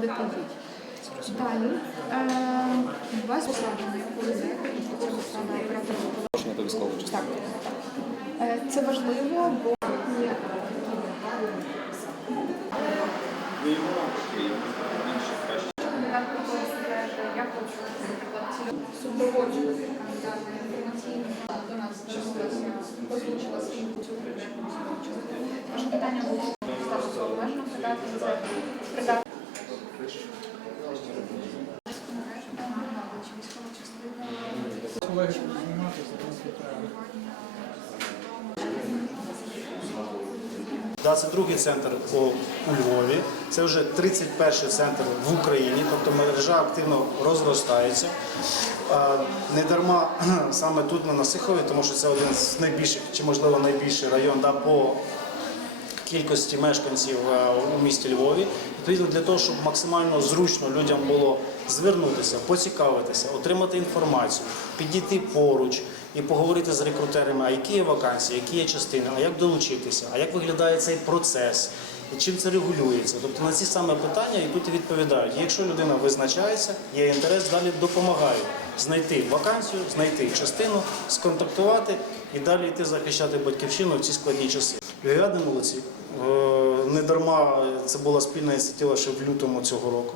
приходити йдіть. Далі е, у вас посадження до військової частини. Так. Е, Це важливо, бо є я хочу, наприклад, супроводжувати кандидата інформаційно до нас звернулася, озвучила свій цю. Ваше питання було статусу обмежено придати це придати. Це другий центр у Львові. Це вже 31 центр в Україні, тобто мережа активно розростається. Не дарма саме тут на Насихові, тому що це один з найбільших, чи можливо найбільший район да, по кількості мешканців е, у місті Львові. Відповідно, для того, щоб максимально зручно людям було звернутися, поцікавитися, отримати інформацію, підійти поруч і поговорити з рекрутерами, а які є вакансії, які є частини, а як долучитися, а як виглядає цей процес. Чим це регулюється? Тобто на ці саме питання і і відповідають. Якщо людина визначається, є інтерес, далі допомагає знайти вакансію, знайти частину, сконтактувати і далі йти захищати батьківщину в ці складні часи. Львів'яни молодці. Е, Не дарма це була спільна ініціатива ще в лютому цього року.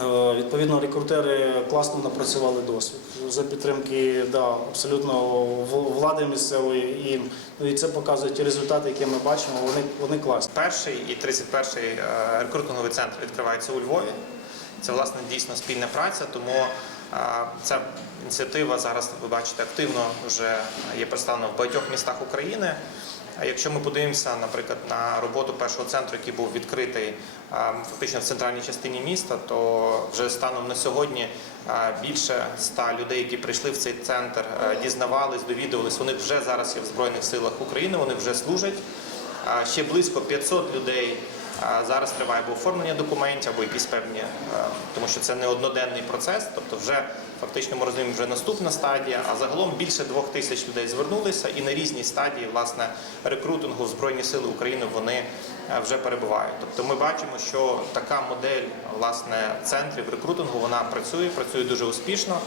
Е, Відповідно, рекрутери класно напрацювали досвід за підтримки да, абсолютно влади місцевої і, ну, і це показує ті результати, які ми бачимо. Вони, вони класні. Перший і 31-й е, рекрутинговий центр відкривається у Львові. Це власне дійсно спільна праця, тому е, ця ініціатива зараз ви бачите активно вже є представлена в багатьох містах України. А якщо ми подивимося, наприклад, на роботу першого центру, який був відкритий фактично в центральній частині міста, то вже станом на сьогодні більше ста людей, які прийшли в цей центр, дізнавались, довідувались. Вони вже зараз є в збройних силах України, вони вже служать. Ще близько 500 людей зараз триває або оформлення документів, або якісь певні, е, тому що це не одноденний процес, тобто вже фактично ми розуміємо, вже наступна стадія. А загалом більше двох тисяч людей звернулися, і на різній стадії власне рекрутингу в Збройні Сили України вони е, вже перебувають. Тобто ми бачимо, що така модель власне центрів рекрутингу вона працює, працює дуже успішно.